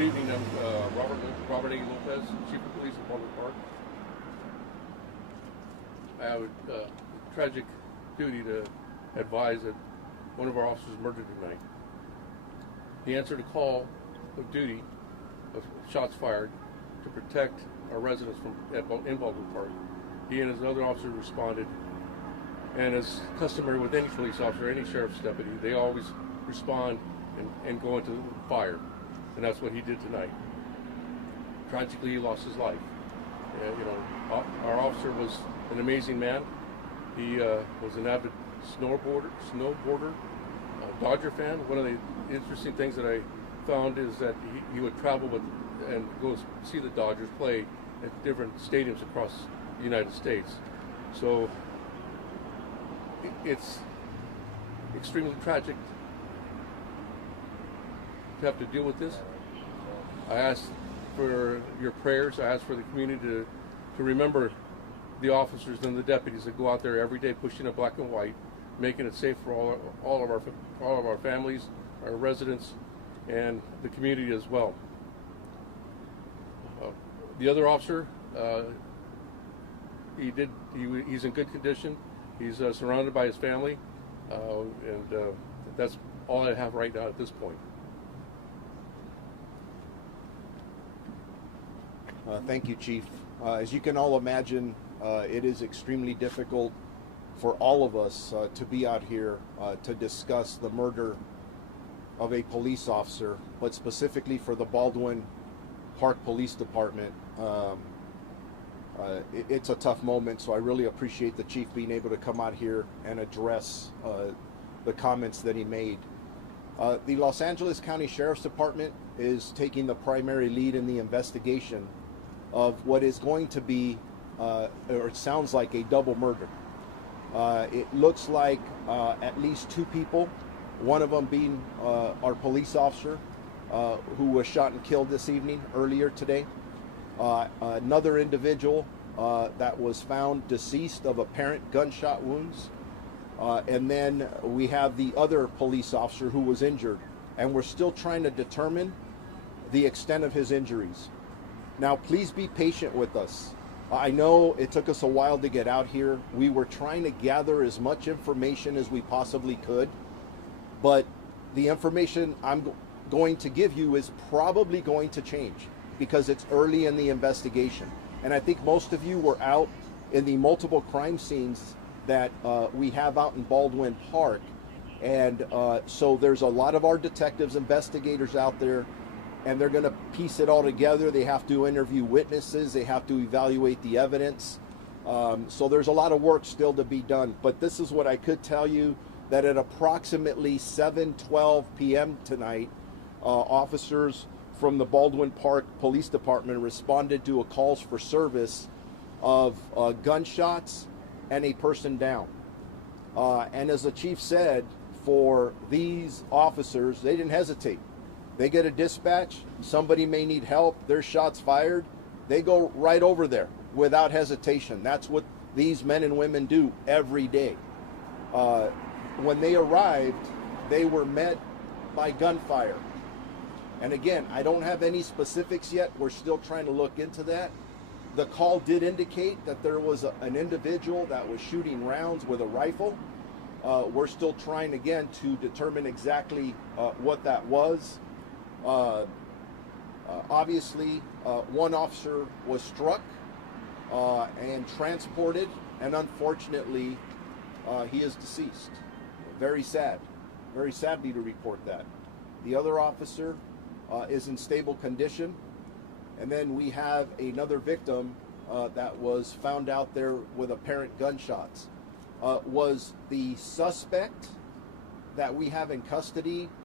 Good evening. I'm Robert A. Lopez, Chief of Police of Baldwin Park. I have a tragic duty to advise that one of our officers was murdered tonight. He answered a call of duty of shots fired to protect our residents in Baldwin Park. He and his other officers responded, and as customary with any police officer, any sheriff's deputy, they always respond and go into fire, and that's what he did tonight. Tragically, he lost his life. Our officer was an amazing man. He was an avid snowboarder, Dodger fan. One of the interesting things that I found is that he would travel with and go see the Dodgers play at different stadiums across the United States. So it's extremely tragic to have to deal with this. I ask for your prayers. I ask for the community to remember the officers and the deputies that go out there every day pushing a black and white, making it safe for all of our families, our residents, and the community as well. The other officer, he's in good condition. He's surrounded by his family, and that's all I have right now at this point. Thank you, Chief. As you can all imagine, it is extremely difficult for all of us to be out here to discuss the murder of a police officer, but specifically for the Baldwin Park Police Department. It's a tough moment, so I really appreciate the Chief being able to come out here and address the comments that he made. The Los Angeles County Sheriff's Department is taking the primary lead in the investigation of what is going to be, or it sounds like, a double murder. It looks like at least two people, one of them being our police officer who was shot and killed this evening, earlier today. Another individual that was found deceased of apparent gunshot wounds. And then we have the other police officer who was injured, and we're still trying to determine the extent of his injuries. Now, please be patient with us. I know it took us a while to get out here. We were trying to gather as much information as we possibly could, but the information I'm going to give you is probably going to change because it's early in the investigation. And I think most of you were out in the multiple crime scenes that we have out in Baldwin Park. And so there's a lot of our detectives, investigators out there, and they're going to piece it all together. They have to interview witnesses. They have to evaluate the evidence. So there's a lot of work still to be done. But this is what I could tell you, that at approximately 7:12 p.m. tonight, officers from the Baldwin Park Police Department responded to a calls for service of gunshots and a person down. And as the chief said, for these officers, they didn't hesitate. They get a dispatch, somebody may need help, there's shots fired, they go right over there without hesitation. That's what these men and women do every day. When they arrived, they were met by gunfire. And again, I don't have any specifics yet. We're still trying to look into that. The call did indicate that there was an individual that was shooting rounds with a rifle. We're still trying, again, to determine exactly what that was. Obviously, one officer was struck and transported, and unfortunately, he is deceased. Very sadly to report that. The other officer is in stable condition. And then we have another victim that was found out there with apparent gunshots. Was the suspect that we have in custody